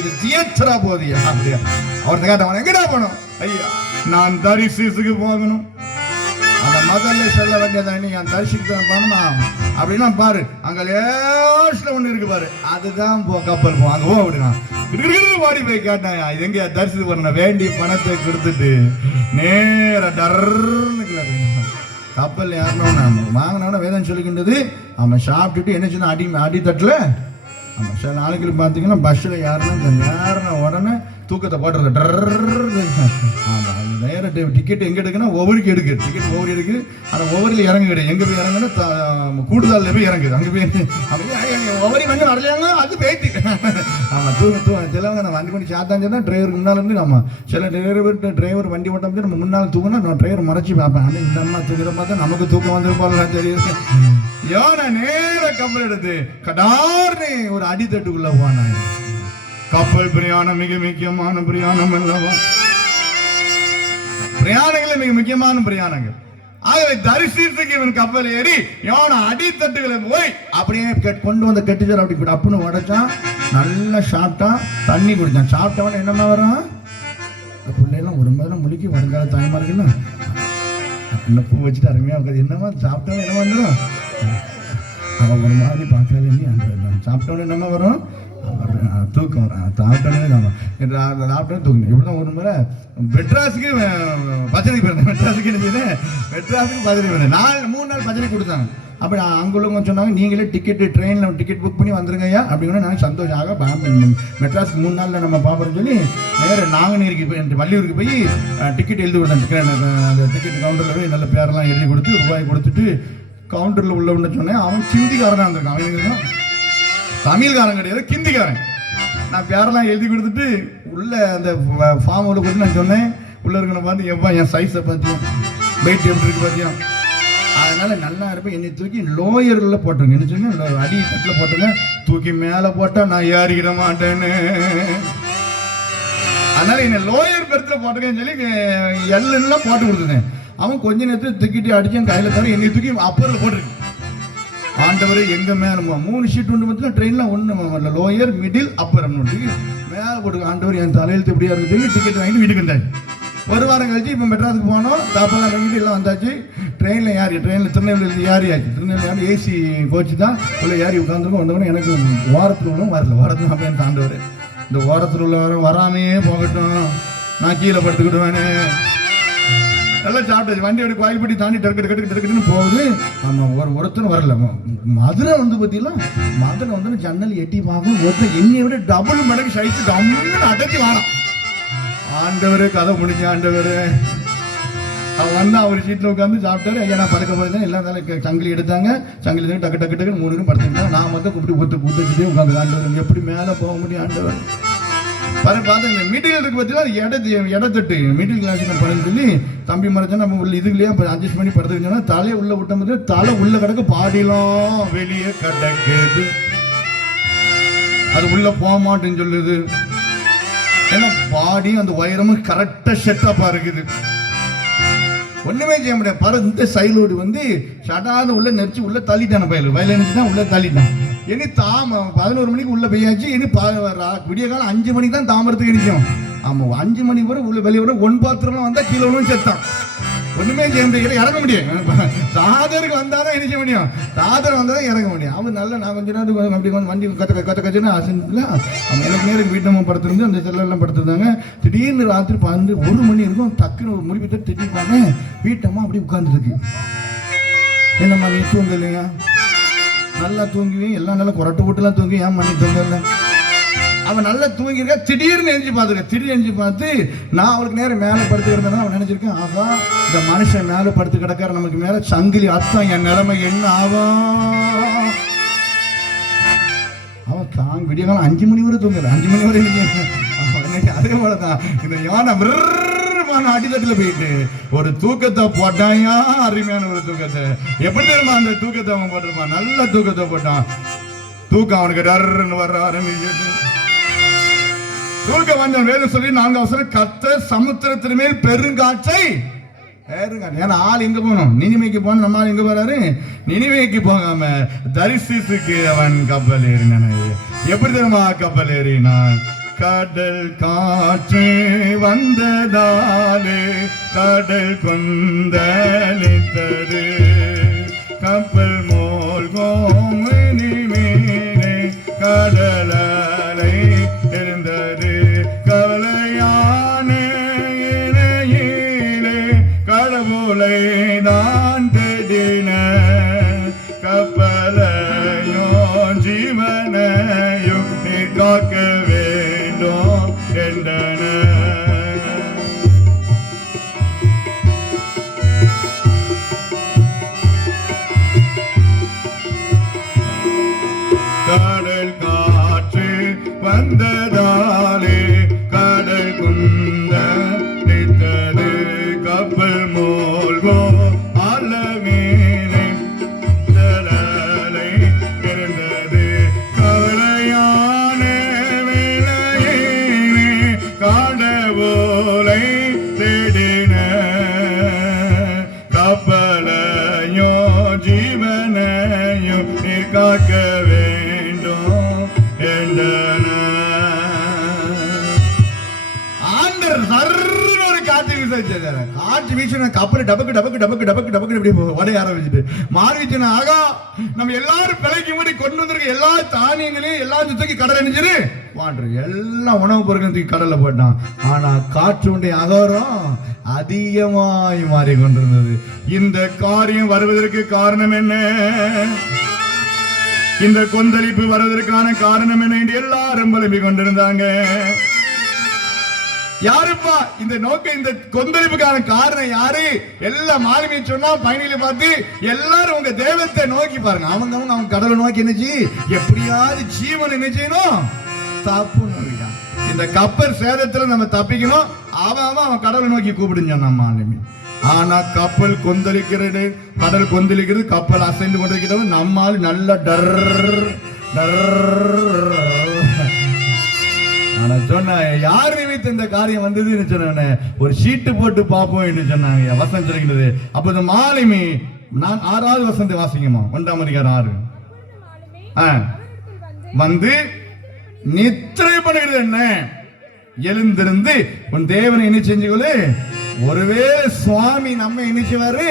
இது தியேட்டரா போகுது. அப்படியா? அவர்கிட்ட கேட்டவன் எங்கடா போகணும்? ஐயா நான் தரிசிசுக்கு போகணும். அந்த முதல்ல சொல்ல வேண்டியதான், நீ என் தரிசிக்கு போகணுமா அப்படின்னா பாரு, அங்க லேஸ்ல ஒண்ணு இருக்கு பாரு, அதுதான் கப்பல் போ, அங்க போ அப்படின்னா ஓடி போய் கேட்டான். இது எங்க தரிசித்து போன வேண்டிய பணத்தை கொடுத்துட்டு நேர டர்ன்னு கப்பல் ஏறணும்னா வாங்கினவன வேதம் சொல்லிக்கின்றது. அவன் சாப்பிட்டுட்டு என்ன சொன்னா அடித்தட்டில் ஆமாம் சில நாளைக்கு பார்த்தீங்கன்னா பஸ்ஸில் ஏறின உடனே தூக்கத்தை போட்டுறது டர்ரு. ஆமாம் நேர டிக்கெட் எங்கே எடுக்குன்னா ஒவ்வொருக்கு எடுக்குது, டிக்கெட் ஒவ்வொரு எடுக்குது. ஆனால் ஒவ்வொருல இறங்க கிடையாது. எங்கே போய் இறங்குன்னா கூடுதலில் போய் இறங்குது. அங்கே போய் ஒவ்வொரு வந்து வரலையாங்க அது போயிட்டு. ஆமாம் தூங்க சிலவங்க நான் வண்டி பண்ணி சாத்தான்னு சொன்னால் டிரைவருக்கு முன்னால் இருந்து. ஆமாம் சில டிரைவர் வண்டி ஓட்டம் போது நம்ம முன்னால் தூங்கினா நான் டிரைவர் மறைச்சி பார்ப்பேன். ஆனால் இந்த அம்மா தூக்கிற பார்த்தா நமக்கு தூக்கம் வந்துருப்பாங்க தெரியுது. யோனா நேர கப்பல் எடுத்து கடார்னு ஒரு அடித்தட்டுக்குள்ள போனாங்க. கப்பல் பிரயாணம் மிக முக்கியமான பிரயாணம் அல்லவா? பிரயாணங்கள் மிக முக்கியமான பிரயாணங்கள். ஆகவே தரிசனத்துக்கு இவன் கப்பல் ஏறி யோனா அடித்தட்டுகளை போய் அப்படியே கொண்டு வந்த கெட்டிச்சார் அப்படி அப்புன்னு உடைச்சான். நல்லா சாப்பிட்டான், தண்ணி குடிச்சான். சாப்பிட்டவன என்னமா வரும்? பிள்ளைலாம் ஒரு மாதிரி முழுக்கி வருங்கால தாயமா இருக்குல்ல, இந்த பூ வச்சுட்டு அருமையா இருக்காது. என்னமா சாப்பிட்டவன என்ன வந்துடும்? அவன் ஒரு மாதிரி பார்க்காத நீ அந்த சாப்பிட்டவன என்னமா வரும்? தூக்கம் வரும். சாப்பிட்டோன்னே தூக்கணும். இப்படிதான் ஒரு முறை மெட்ராஸுக்கு பச்சனைக்கு போயிருந்தேன். மெட்ராஸுக்கு என்ன செய்யுது, மெட்ராஸுக்கு பச்சனை போயிருந்தேன். 3 நாள் பச்சனை கொடுத்தாங்க. அப்படி அங்கே உள்ளவங்க சொன்னாங்க நீங்களே ட்ரெயினில் டிக்கெட் புக் பண்ணி வந்துருங்க ஐயா அப்படின்னா. நாங்கள் சந்தோஷமாக மெட்ராஸுக்கு 3 நாளில் நம்ம பார்ப்போம்னு சொல்லி நேர நாங்குநேரிக்கு போய் வள்ளியூருக்கு போய் டிக்கெட் எழுதி கொடுத்தேன். அந்த டிக்கெட் கவுண்டரில் போய் நல்ல பேரெல்லாம் எழுதி கொடுத்து ரூபாய் கொடுத்துட்டு கவுண்டரில் உள்ளவன்னு சொன்னேன். அவன் ஹிந்திக்காரனாக இருந்திருக்கான். அவனுக்கு தமிழ்காரன் கிடையாது, ஹிந்திக்காரன். நான் பேரெல்லாம் எழுதி கொடுத்துட்டு உள்ள அந்த ஃபார்ம் உள்ள கொடுத்து நான் சொன்னேன். உள்ள இருக்கணும் பார்த்து எப்பா என் சைஸை பார்த்தியும் வெயிட் எப்படி இருக்கு பார்த்தியும், அதனால நல்லா இருப்பேன். என்னை தூக்கி லோயரில் போட்டுருங்க. என்ன சொன்னேன், அடி தட்டில் போட்டுருங்க. தூக்கி மேலே போட்டால் நான் ஏறிக்கிட மாட்டேன்னு. அதனால என்ன லோயர் பெர்த்ல போட்டுக்கன்னு சொல்லி எல்லாம் போட்டு கொடுத்துட்டேன். அவன் கொஞ்ச நேரத்தில் தூக்கிட்டு அடிச்சு கையில தர என்னை தூக்கி அப்பரில் போட்டுருக்கு. ஆண்டவரே எங்க மேல 3 ஷீட் உண்டு பார்த்தா ட்ரெயின்ல ஒண்ணு லோயர் மிடில் அப்பர் மேல போட்டு ஆண்டவர் என் தலையெழுத்து இப்படியா இருக்கு சொல்லி டிக்கெட் வாங்கிட்டு வீட்டுக்கு வந்தாச்சு. ஒரு வாரம் கழிச்சு இப்போ மெட்ராஸுக்கு போனோம். தாப்பெல்லாம் வாங்கிட்டு எல்லாம் வந்தாச்சு. ட்ரெயினில் திருநெல்வேலி ஏறியாச்சு. திருநெல்வேலி ஏசி கோச்சு தான் உள்ள ஏறி உட்காந்துருக்கோம். வந்தவொடனே எனக்கு ஓரத்தில் உள்ளவும் வரல. ஓரத்தில் அப்படின்னு தாண்டவர் இந்த ஓரத்தில் உள்ள வராமையே போகட்டும், நான் கீழே படுத்துக்கிடுவேன்னு எல்லாம் சாப்பிட்டாச்சு. வண்டி அப்படி கோயில்பட்டி தாண்டி டக்குன்னு போகுது. ஆமாம், ஒருத்தரும் வரல. மதுரை வந்து பார்த்தீங்கன்னா மதுரை வந்து ஜன்னல் எட்டி பார்க்கும். ஒருத்தர் என்னை விட டபுள் மடங்கு சைட்டு டம்முன்னு அடைச்சி வாரான். ஆண்டவர் கதை முடிஞ்ச ஆண்டவர் அவர் வந்து அவர் சீட்டில் உட்காந்து சாப்பிட்டாரு. ஐயா நான் படுக்க போயிருந்தேன். எல்லா நாளும் சங்கிலி எடுத்தாங்க. சங்கிலி டக்கு டக்கு டக்குன்னு 3 பேரும் படுத்துக்கிட்டோம். நான் மட்டும் கூப்பிட்டு ஊற்றிட்டே உட்காந்து ஆண்டவர் எப்படி மேலே போக முடியும் ஆண்டவர் பார்த்து இந்த மிடில் இருக்கு பார்த்தீங்கன்னா இடத்தட்டு மிடில் கிளாஸ் படம் சொல்லி தம்பி மறைச்சா நம்ம உள்ள இதுக்குள்ளேயே அட்ஜஸ்ட் பண்ணி படுத்துக்கிட்டோம்னா தலையை உள்ள விட்ட மாதிரி தலை உள்ள கிடக்கு, பாடிலாம் வெளியே கிடக்குது. அது உள்ள போக மாட்டேன்னு சொல்லுது. ஏன்னா பாடி அந்த உயரமும் கரெக்டா செட்டப்பா இருக்குது. ஒண்ணுமே செய்ய முடியாது. பாரு இந்த சைலோடு வந்து ஷடான உள்ள நெரிச்சு உள்ள தள்ளிட்டான வயல நினைச்சுதான் உள்ள தள்ளிட்டான். இனி 11 மணிக்கு உள்ள போயாச்சு. இனி விடிய காலம் 5 மணிக்கு தான் தாமரத்துக்கு நிற்கும். ஆமா, 5 மணி வரை உள்ள வெளியே வர 1 பாத்திரம் வந்தா கீழே ஒன்றும் செத்தான். ஒண்ணுமே செய்ய முடியாது, இறங்க முடியும். தாதருக்கு வந்தாதான் இணைக்க முடியும். தாதர் வந்தாதான் இறங்க முடியும். அவன் நல்ல நான் கொஞ்ச நேரம் அப்படி வந்து வண்டி கச்சுன்னு அசைல அவன் எனக்கு நேரம் வீட்டம்மா படுத்துருந்து அந்த செல்லாம் படுத்துருந்தாங்க. திடீர்னு ராத்திரி 1 மணி இருக்கும். டக்குன்னு ஒரு முடிவு திட்டிப்பாங்க. வீட்டம்மா அப்படி உட்கார்ந்துருக்கு. என்னம்மா நீ தூங்க இல்லையா? நல்லா தூங்குவேன், எல்லாம் நல்லா கொரட்டு போட்டுலாம் தூங்கி ஏன் மணி தூங்கல? அவன் நல்லா தூங்கிருக்கா. திடீர்னு எஞ்சி பார்த்துருக்கேன். திடீர்னு எஞ்சி பார்த்து நான் அவளுக்கு நேரம் மேலே படுத்து கிடந்தேன்னா அவன் நினைச்சிருக்கேன், ஆகா இந்த மனுஷன் மேலே படுத்து கிடக்காரு, நமக்கு மேலே சங்கிலி அர்த்தம், என் நிலைமை என்ன ஆகும்? அவன் விடிய காலம் 5 மணி வரை தூங்குற. 5 மணி வரை அதே போலதான் இந்த யானை அடித்தட்டுல போயிட்டு ஒரு தூக்கத்தை போட்டாயா, அருமையான ஒரு தூக்கத்தை. எப்படி தெரியுமா அந்த தூக்கத்தை அவன் போட்டிருப்பான்? நல்ல தூக்கத்தை போட்டான். தூக்கம் அவனுக்கு டர்ன்னு வர ஆரம்பிச்சு. தூக்கம் வந்த வேறு சொல்லி 4 அவசரம் கர்த்தர் சமுத்திரத்தின் மேல் பெருங்காற்றை. ஏன்னா ஆள் எங்க போகணும்? நினிமைக்கு போன நம்ம ஆள் எங்க போறாரு? நினிமைக்கு போகாம தரிசிசுக்கு அவன் கப்பல் ஏறினான். எப்படி தெரியுமா கப்பல் ஏறினான்? கடல் காற்று வந்ததாலே கடல் கொந்தளித்தது, கப்பல் மூழ்கும் மீனே கடலை இருந்தது, கவலையான இணையிலே கடவுளை தான் தேடின, கப்பலையோ ஜீவனையோ நீ காக்க கடல் காற்று வந்ததாலே கடல் குந்தளித்தது, கப்பல் மூழ்கும் அளவிலே தலை இருந்தது, கவலையான வேளையிலே கடவுளை தேடின, கப்பலையோ ஜீவனையோ நீ காக்கவே காற்று வீசின கப்பல் டபக்கு டபக்கு டபக்கு டபக்கு டபக்கு இப்படி உடைய ஆரம்பிச்சுட்டு மாறிச்சுன்னா ஆகா நம்ம எல்லாரும் பிழைக்கு முடி கொண்டு வந்திருக்க எல்லா தானியங்களையும் எல்லாத்தையும் தூக்கி கடல் அணிஞ்சிரு வாண்டர் எல்லா உணவுப் பொருட்களும் தூக்கி கடல்ல போட்டான். ஆனா காற்றுடைய அகரம் அதிகமாய் மாறிக்கொண்டிருந்தது. இந்த காரியம் வருவதற்கு காரணம் என்ன? இந்த கொந்தளிப்பு வருவதற்கான காரணம் என்ன என்று எல்லாரும் புலம்பிக் கொண்டிருந்தாங்க. யாருப்பா இந்த நோக்கம்? இந்த கொந்தளிப்புக்கான காரணம் யாரு? எல்லா மாலுமியை சொன்னா பயணிகளை பார்த்து எல்லாரும் உங்க தெய்வத்தை நோக்கி பாருங்க. அவங்க கடவுளை நோக்கி என்னச்சு எப்படியாவது ஜீவன் என்ன செய்யணும்? தப்பு நோக்கிட்டான். இந்த கப்பல் சேதத்துல நம்ம தப்பிக்கணும். அவன் கடவுளை நோக்கி கூப்பிடுங்க நம்ம மாலுமி. ஆனா கப்பல் கொந்தளிக்கிறது, கடல் கொந்தளிக்கிறது, கப்பல் அசைந்து கொண்டிருக்கிறது. நம்மால் நல்ல டர் டர். நான் சொன்னேன் யார் நிமித்த இந்த காரியம் வந்ததுன்னு சொன்னேன். ஒரு ஷீட்டு போட்டு பார்ப்போம் என்று சொன்னாங்க. வசனம் சொல்லுகிறது. அப்போ இந்த மாலுமி நான் 6வது வசனத்தை வாசிங்கம்மா. 1ஆம் அதிகாரம் 6 வந்து நித்திரை பண்ணுகிறது என்ன, எழுந்திருந்து உன் தேவனை என்ன செஞ்சுக்கொள்ளு. ஒருவேளை சுவாமி நம்ம நினைச்சுவாரு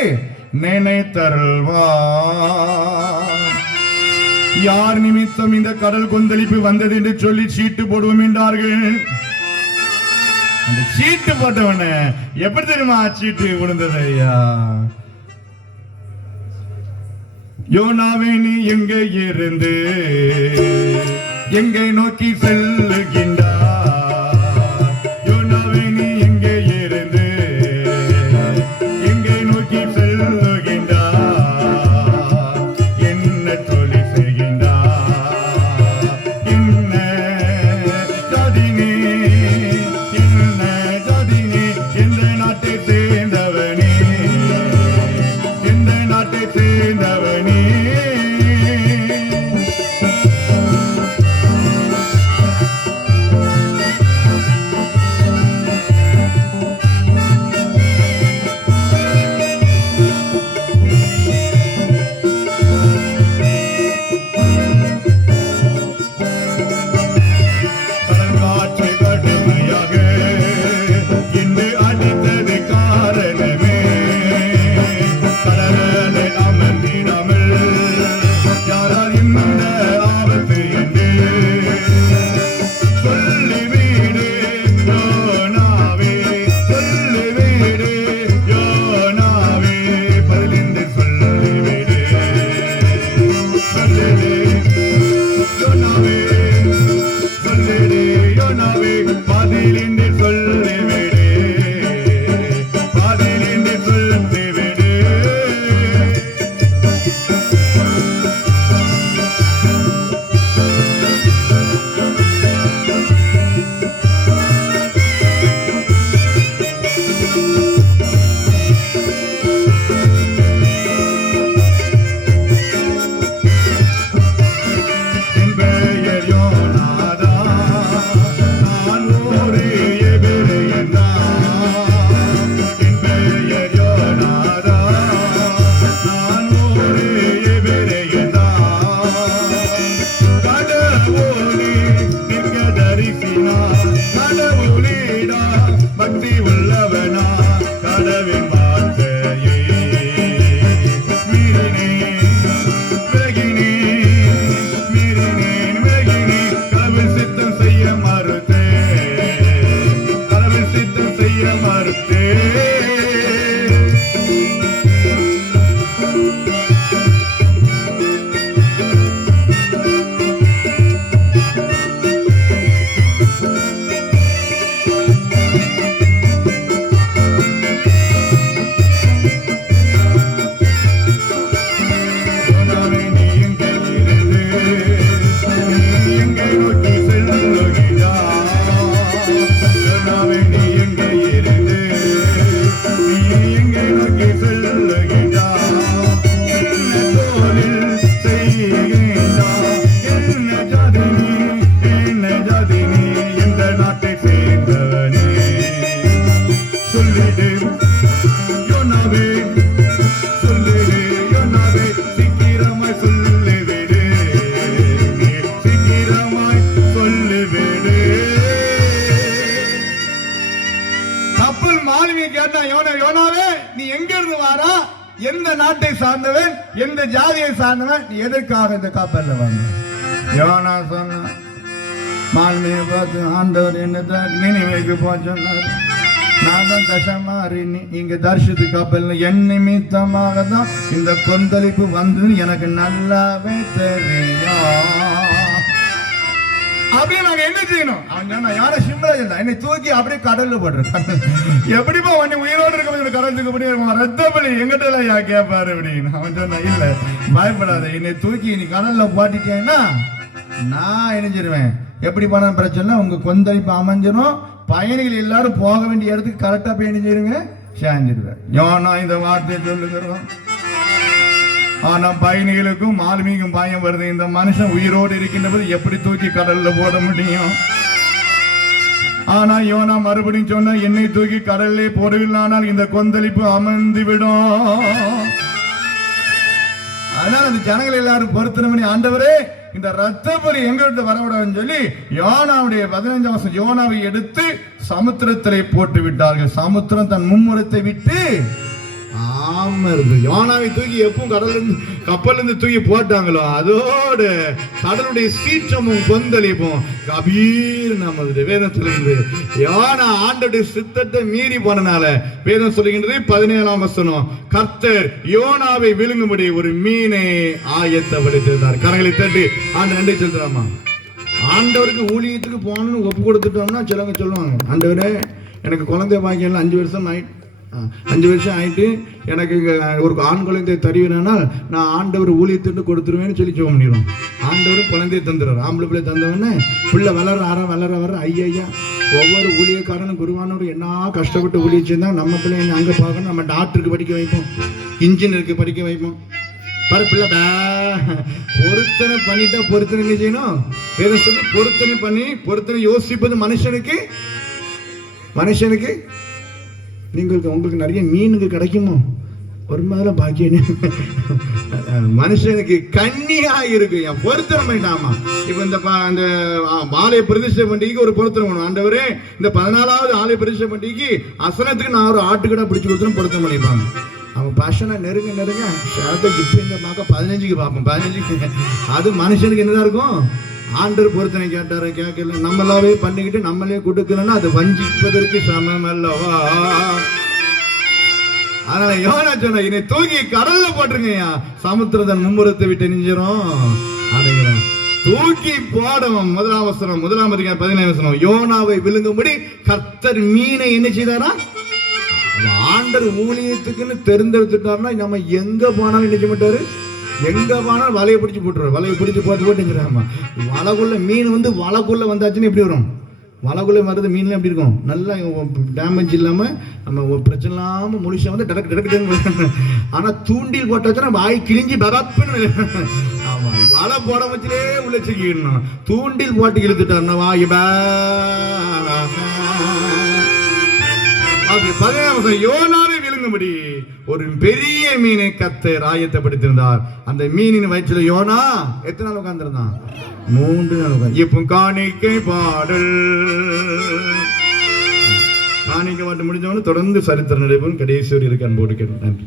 நினைத்தருள்வா. யார் நிமித்தம் இந்த கடல் கொந்தளிப்பு வந்தது என்று சொல்லி சீட்டு போடுவோம் என்றார்கள். அந்த சீட்டு போட்டவன எப்படி தெரியுமா சீட்டு விழுந்தது ஐயா? யோனாவே நீ எங்கே இருந்து எங்கே நோக்கி செல்லுகின்றார்? யோனாவே நீ எங்கே இருந்து எங்கே நோக்கி செல்லுகின்றார்? என்ன சொல்லி செய்கின்றார்? என்ன ஜாதினே, என்ன ஜாதினே, எந்த நாட்டை சேர்ந்தவனே, எந்த நாட்டை சேர்ந்தவனே. எந்த நாட்டை சார்ந்தவன், எந்த ஜாதியை சார்ந்தவன், நீ எதற்காக இந்த கப்பல்ல வந்த? யோனா சொன்ன மாலுமியை பார்த்து ஆண்டவர் என்னத்தை நினைவுக்கு போ சொன்னார். நான் தான் தசமாரி இங்க தரிசித்து கப்பல் என் நிமித்தமாக தான் இந்த கொந்தளிப்பு வந்ததுன்னு எனக்கு நல்லாவே தெரியும். அப்படியே நாங்க என்ன செய்யணும்? அவன் சொன்னா யார சிம்மராஜன் என்னை தூக்கி அப்படியே கடல்ல போடுறேன். எப்படிப்பா உன்னை உயிரோடு இருக்க கடலுக்கு போய் ரத்தப்படி எங்கிட்ட யா கேட்பாரு அப்படின்னு. அவன் சொன்னா இல்ல பயப்படாத, என்னை தூக்கி நீ கடல்ல போட்டிட்டேன்னா நான் இணைஞ்சிருவேன். எப்படி பண்ண பிரச்சனை, உங்க கொந்தளிப்பு அமைஞ்சிடும், பயணிகள் எல்லாரும் போக வேண்டிய இடத்துக்கு கரெக்டா போய் இணைஞ்சிருங்க, சேர்ந்துருவேன். யோனா இந்த வார்த்தையை சொல்லுகிறோம். ஆனா பயணிகளுக்கும் மாலுமிக்கும் பயம் வருது. இந்த மனுஷன் உயிரோடு இருக்கின்ற போது எப்படி தூக்கி கடல்ல போட முடியும்? ஆனா யோனா மறுபடியும் சொன்ன, என்னை தூக்கி கடலிலே போடவில்லைனால் இந்த கொந்தளிப்பு அமர்ந்து விடும். அதனால அந்த ஜனங்கள் எல்லாரும் பொருத்தனை பண்ணி, ஆண்டவரே இந்த ரத்தப்பலி எங்கிட்ட வரவிடாதுன்னு சொல்லி யோனாவுடைய 15 வருஷம் யோனாவை எடுத்து சமுத்திரத்திலே போட்டு விட்டார்கள். சமுத்திரம் தன் மும்முரத்தை விட்டு ஆமா இருக்கு. யோனாவை தூக்கி எப்பவும் கப்பல்ல இருந்து தூக்கி போட்டாங்களோ அதோட கடலுடைய சீற்றமும் கொந்தளிப்பும் கபீர் நமது வேதத்துல இருந்து. யோனா ஆண்டோடைய சித்தத்தை மீறி போனனால வேதம் சொல்லுகின்றது 17ஆம் வசனம், கர்த்தர் யோனாவை விழுங்கும்படி ஒரு மீனை ஆயத்தப்படுத்திருந்தார். கரங்களை தட்டி ஆண்டு நன்றி செலுத்தலாமா? ஆண்டவருக்கு ஊழியத்துக்கு போகணும்னு ஒப்பு கொடுத்துட்டோம்னா சிலவங்க சொல்லுவாங்க, ஆண்டவரே எனக்கு குழந்தை பாக்கியம் 5 வருஷம் ஆயிட்டு எனக்கு ஒரு ஆண் குழந்தை தருவினால் நான் ஆண்டவர் ஊழியத்துட்டு கொடுத்துருவேன்னு சொல்லி ஜெபம் பண்ணிடுவோம். ஆண்டவர் குழந்தையை தந்துடுறார். ஆம்பளை பிள்ளை தந்தவொடனே பிள்ளை வளர வர ஐயா ஒவ்வொரு ஊழியக்காரனும் குருவானவர் என்ன கஷ்டப்பட்டு ஊழிய செய்தால் நம்ம பிள்ளை அங்கே பார்க்கணும், நம்ம டாக்டருக்கு படிக்க வைப்போம், இன்ஜினியருக்கு படிக்க வைப்போம். பாரு பிள்ளை பொருத்தனை பண்ணிட்டா பொருத்தனை என்ன செய்யணும்? எதை சொல்லி பொருத்தனை பண்ணி பொருத்தனை யோசிப்பது மனுஷனுக்கு உங்களுக்கு நிறைய மீனுக்கு கிடைக்குமோ ஒரு மாதிரி பாக்கியம் மனுஷனுக்கு கண்ணியா இருக்கு. என் பொருத்தனை பண்ணிட்டாமா. இப்ப இந்த ஆலய பிரதிஷ்டை பண்டிகைக்கு ஒரு பொருத்தனை பண்ணும். ஆண்டவரே இந்த 14வது ஆலய பிரதிஷ்டை பண்டிகைக்கு அசனத்துக்கு நான் ஒரு ஆட்டுக்கடை பிடிச்சு கொடுத்துரும் பொருத்தனை பண்ணிப்பாங்க. அவன் பசனை நெருங்க இப்ப இந்த பார்க்க 15க்கு பார்ப்போம். 15க்கு அது மனுஷனுக்கு என்னதான் இருக்கும்? ஆண்டர் பொருத்தனை கேட்டாரு, கேட்கல, நம்மளாவே பண்ணிக்கிட்டு நம்மளே கொடுக்கலன்னா அது வஞ்சிப்பதற்கு சமம் அல்லவா? அதனால யோனா சொன்ன, என்னை தூக்கி கடல்ல போட்டுருங்கய்யா, சமுத்திரத்தன் மும்முரத்தை விட்டு நெஞ்சிரும் அடைகிறோம். தூக்கி போடவும் 1ஆம் அதிகாரம் 17ஆம் வசனம், யோனாவை விழுங்கும்படி கர்த்தர் மீனை என்ன செய்தாரா? ஆண்டர் ஊழியத்துக்குன்னு தெரிந்தெடுத்துட்டாருன்னா நம்ம எங்க போனாலும் நினைக்க மாட்டாரு. எங்க போனாலும் வலையை பிடிச்சி போட்டுருவார். வலையை பிடிச்சி போட்டுங்கிறாமா. வலைக்குள்ள மீன் வலைக்குள்ள வந்தாச்சுன்னு எப்படி வரும்? வலைக்குள்ள வர்றது மீன்லாம் எப்படி இருக்கும்? நல்லா டேமேஜ் இல்லாம நம்ம பிரச்சனை இல்லாம முழுசா டக்கு. ஆனா தூண்டில் போட்டாச்சுன்னா வாய் கிழிஞ்சி பரப்புன்னு. ஆமா, வலை போட வச்சுலே உள்ள சிக்கிடணும். தூண்டில் போட்டு இழுத்துட்டாருன்னா வாய் 17 யோனாவை விழுங்கும்படி ஒரு பெரிய மீனை கர்த்தர் ஆயத்தப்படுத்தியிருந்தார். அந்த மீனின் வயிற்றுல யோனா எத்தனை நாள் உட்கார்ந்திருந்தான்? 3 நாள் உட்கார்ந்து. இப்போ காணிக்கை பாடல் முடிஞ்சவனு தொடர்ந்து சரித்திர நடைபெறும். கடைசி இருக்கு அன்போடு கேட்டேன். நன்றி.